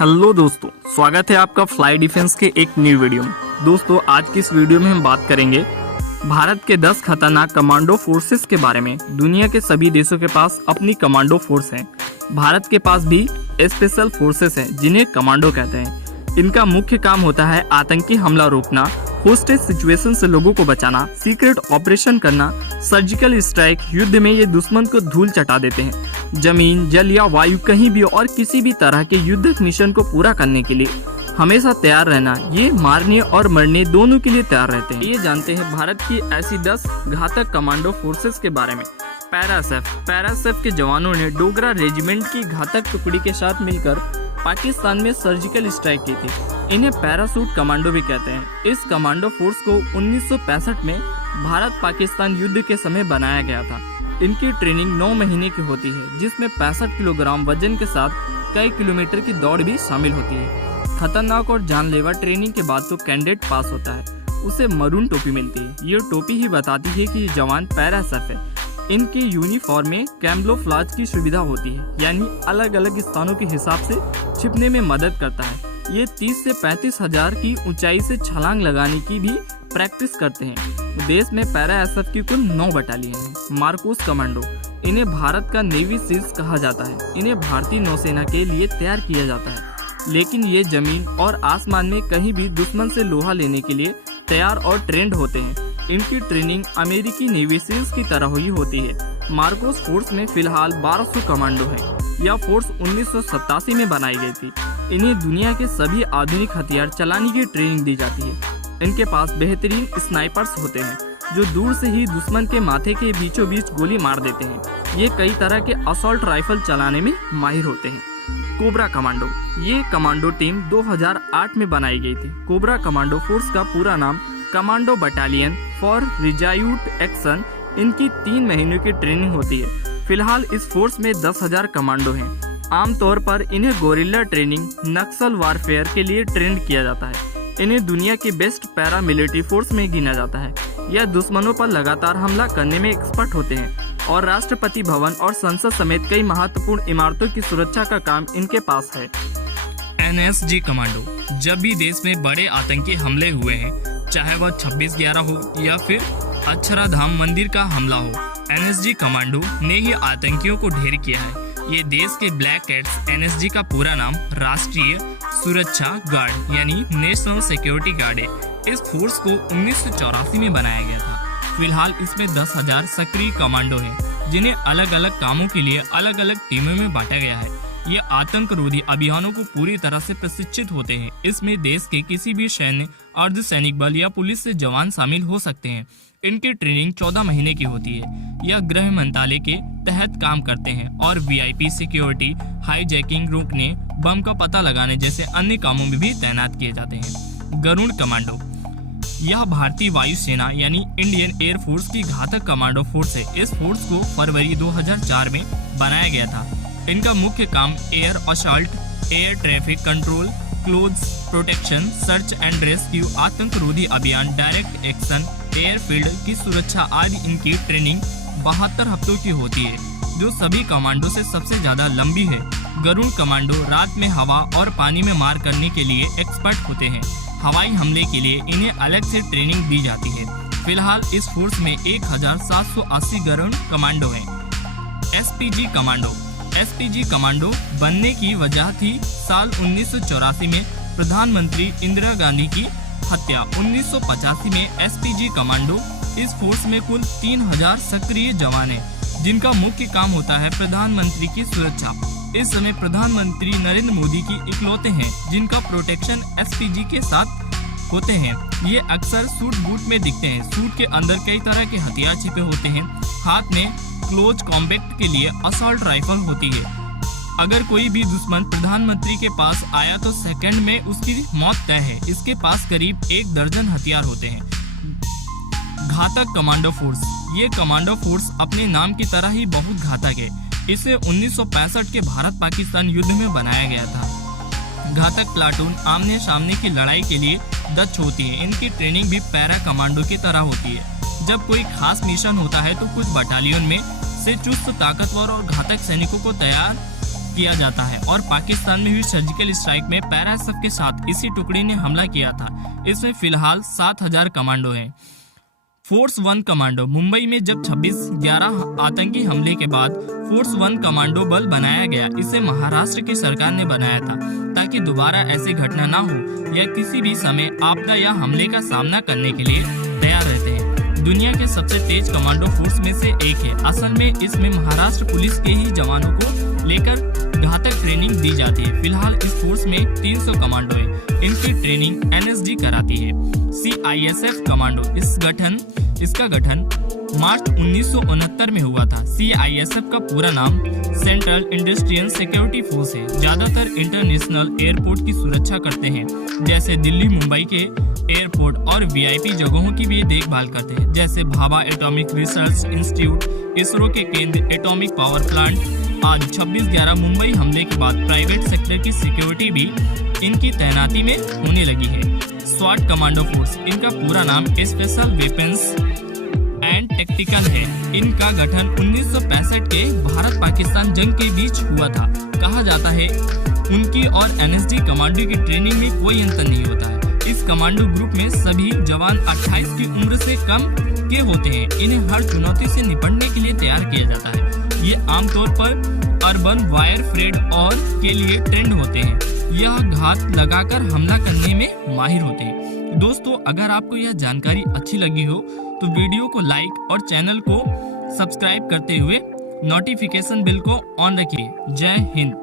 Hello दोस्तों, स्वागत है आपका फ्लाई डिफेंस के एक न्यू वीडियो में। दोस्तों, आज की इस वीडियो में हम बात करेंगे भारत के 10 खतरनाक कमांडो फोर्सेस के बारे में। दुनिया के सभी देशों के पास अपनी कमांडो फोर्स है। भारत के पास भी स्पेशल फोर्सेस हैं जिन्हें कमांडो कहते हैं। इनका मुख्य काम होता है आतंकी हमला रोकना, होस्टेज सिचुएशन से लोगों को बचाना, सीक्रेट ऑपरेशन करना, सर्जिकल स्ट्राइक। युद्ध में ये दुश्मन को धूल चटा देते हैं। जमीन, जल या वायु कहीं भी और किसी भी तरह के युद्ध मिशन को पूरा करने के लिए हमेशा तैयार रहना। ये मारने और मरने दोनों के लिए तैयार रहते हैं। ये जानते हैं भारत की ऐसी 10 घातक कमांडो फोर्सेस के बारे में। पैरासेफ के जवानों ने डोगरा रेजिमेंट की घातक टुकड़ी के साथ मिलकर पाकिस्तान में सर्जिकल स्ट्राइक की थी। इन्हें पैरासूट कमांडो भी कहते हैं। इस कमांडो फोर्स को 1965 में भारत पाकिस्तान युद्ध के समय बनाया गया था। इनकी ट्रेनिंग 9 महीने की होती है, जिसमें 65 किलोग्राम वजन के साथ कई किलोमीटर की दौड़ भी शामिल होती है। खतरनाक और जानलेवा ट्रेनिंग के बाद तो कैंडिडेट पास होता है, उसे मरून टोपी मिलती है। ये टोपी ही बताती है कि ये जवान पैरासेफ है। इनकी यूनिफॉर्म में कैम्ब्लोफ्लाज की सुविधा होती है, यानी अलग अलग स्थानों के हिसाब से छिपने में मदद करता है। ये 30 से 35 हजार की ऊंचाई से छलांग लगाने की भी प्रैक्टिस करते हैं। देश में पैराएसएफ की कुल 9 बटालियन है। मार्कोस कमांडो, इन्हें भारत का नेवी सील्स कहा जाता है। इन्हें भारतीय नौसेना के लिए तैयार किया जाता है, लेकिन ये जमीन और आसमान में कहीं भी दुश्मन से लोहा लेने के लिए तैयार और ट्रेंड होते हैं। इनकी ट्रेनिंग अमेरिकी नेवी सील्स की तरह ही होती है। मार्कोस फोर्स में फिलहाल 1200 कमांडो है। यह फोर्स 1987 में बनाई गई थी। इन्हें दुनिया के सभी आधुनिक हथियार चलाने की ट्रेनिंग दी जाती है। इनके पास बेहतरीन स्नाइपर्स होते हैं जो दूर से ही दुश्मन के माथे के बीचों बीच गोली मार देते हैं। ये कई तरह के असॉल्ट राइफल चलाने में माहिर होते हैं। कोबरा कमांडो, ये कमांडो टीम 2008 में बनाई गई थी। कोबरा कमांडो फोर्स का पूरा नाम कमांडो बटालियन फॉर रिजायूट एक्शन। इनकी 3 महीनों की ट्रेनिंग होती है। फिलहाल इस फोर्स में 10,000 कमांडो हैं। आमतौर पर इन्हें गोरिल्ला ट्रेनिंग, नक्सल वारफेयर के लिए ट्रेंड किया जाता है। इन्हें दुनिया की बेस्ट पैरा मिलिट्री फोर्स में गिना जाता है। यह दुश्मनों पर लगातार हमला करने में एक्सपर्ट होते हैं और राष्ट्रपति भवन और संसद समेत कई महत्वपूर्ण इमारतों की सुरक्षा का काम इनके पास है। NSG कमांडो, जब भी देश में बड़े आतंकी हमले हुए हैं, चाहे वह 26/11 हो या फिर अक्षरधाम मंदिर का हमला हो, NSG कमांडो ने ही आतंकियों को ढेर किया है। ये देश के ब्लैक कैट्स। NSG का पूरा नाम राष्ट्रीय सुरक्षा गार्ड यानी नेशनल सिक्योरिटी गार्ड है। इस फोर्स को 1984 में बनाया गया था। फिलहाल इसमें 10,000 सक्रिय कमांडो हैं, जिन्हें अलग अलग कामों के लिए अलग अलग टीमों में बांटा गया है। ये आतंकरोधी अभियानों को पूरी तरह से प्रशिक्षित होते हैं। इसमें देश के किसी भी सैन्य, अर्धसैनिक बल या पुलिस से जवान शामिल हो सकते हैं। इनकी ट्रेनिंग 14 महीने की होती है। यह गृह मंत्रालय के तहत काम करते हैं और VIP सिक्योरिटी, हाईजैकिंग रोकने, बम का पता लगाने जैसे अन्य कामों में भी तैनात किए जाते हैं। गरुड़ कमांडो, यह भारतीय वायुसेना यानी इंडियन एयर फोर्स की घातक कमांडो फोर्स है। इस फोर्स को फरवरी 2004 में बनाया गया था। इनका मुख्य काम air assault, air traffic control, close protection, search and rescue, आतंकरोधी अभियान, डायरेक्ट एक्शन, एयरफील्ड की सुरक्षा आदि। इनकी ट्रेनिंग 72 हफ्तों की होती है, जो सभी कमांडो से सबसे ज्यादा लंबी है। गरुड़ कमांडो रात में हवा और पानी में मार करने के लिए एक्सपर्ट होते हैं। हवाई हमले के लिए इन्हें अलग से ट्रेनिंग दी जाती है। फिलहाल इस फोर्स में 1780 गरुड़ कमांडो हैं। SPG कमांडो बनने की वजह थी साल 1984 में प्रधानमंत्री इंदिरा गांधी की हत्या। 1985 में SPG कमांडो, इस फोर्स में कुल 3000 सक्रिय जवान हैं, जिनका मुख्य काम होता है प्रधानमंत्री की सुरक्षा। इस समय प्रधानमंत्री नरेंद्र मोदी की इकलौते हैं जिनका प्रोटेक्शन SPG के साथ होते हैं। ये अक्सर सूट बूट में दिखते हैं। सूट के अंदर कई तरह के हथियार छिपे होते हैं। हाथ में क्लोज कॉम्बैक्ट के लिए असॉल्ट राइफल होती है। अगर कोई भी दुश्मन प्रधानमंत्री के पास आया तो सेकंड में उसकी मौत तय है। इसके पास करीब 1 दर्जन हथियार होते हैं। घातक कमांडो फोर्स, ये कमांडो फोर्स अपने नाम की तरह ही बहुत घातक है। इसे 1965 के भारत पाकिस्तान युद्ध में बनाया गया था। घातक प्लाटून आमने सामने की लड़ाई के लिए दक्ष होती है। इनकी ट्रेनिंग भी पैरा कमांडो की तरह होती है। जब कोई खास मिशन होता है तो कुछ बटालियन में से चुस्त, ताकतवर और घातक सैनिकों को तैयार किया जाता है और पाकिस्तान में हुई सर्जिकल स्ट्राइक में पैराएसएफ के साथ इसी टुकड़ी ने हमला किया था। इसमें फिलहाल 7000 कमांडो हैं। फोर्स 1 कमांडो मुंबई में जब 26/11 आतंकी हमले के बाद फोर्स 1 कमांडो बल बनाया गया। इसे महाराष्ट्र की सरकार ने बनाया था ताकि दोबारा ऐसी घटना ना हो या किसी भी समय आपदा या हमले का सामना करने के लिए तैयार रहते हैं। दुनिया के सबसे तेज कमांडो फोर्स में से एक है। असल में इसमें महाराष्ट्र पुलिस के ही जवानों को लेकर घातक ट्रेनिंग दी जाती है। फिलहाल इस फोर्स में 300 कमांडो है। इनकी ट्रेनिंग एनएसजी कराती है। सीआईएसएफ कमांडो इसका गठन मार्च 1969 में हुआ था। सीआईएसएफ का पूरा नाम सेंट्रल इंडस्ट्रियल सिक्योरिटी फोर्स है। ज्यादातर इंटरनेशनल एयरपोर्ट की सुरक्षा करते हैं, जैसे दिल्ली मुंबई के एयरपोर्ट, और वीआईपी जगहों की भी देखभाल करते हैं, जैसे Bhabha atomic research institute, ISRO के केंद्र, एटॉमिक पावर प्लांट। आज 26/11 मुंबई हमले के बाद प्राइवेट सेक्टर की सिक्योरिटी भी इनकी तैनाती में होने लगी है। स्वाट कमांडो फोर्स, इनका पूरा नाम स्पेशल वेपन्स एंड टेक्टिकल है। इनका गठन 1965 के भारत पाकिस्तान जंग के बीच हुआ था। कहा जाता है उनकी और एनएसजी कमांडो की ट्रेनिंग में कोई अंतर नहीं होता है। इस कमांडो ग्रुप में सभी जवान 28 की उम्र से कम के होते हैं। इन्हें हर चुनौती से निपटने के लिए तैयार किया जाता है। ये आमतौर पर अर्बन वारफेयर और के लिए ट्रेंड होते हैं। यह घात लगाकर हमला करने में माहिर होते हैं। दोस्तों, अगर आपको यह जानकारी अच्छी लगी हो तो वीडियो को लाइक और चैनल को सब्सक्राइब करते हुए नोटिफिकेशन बिल को ऑन रखिए। जय हिंद।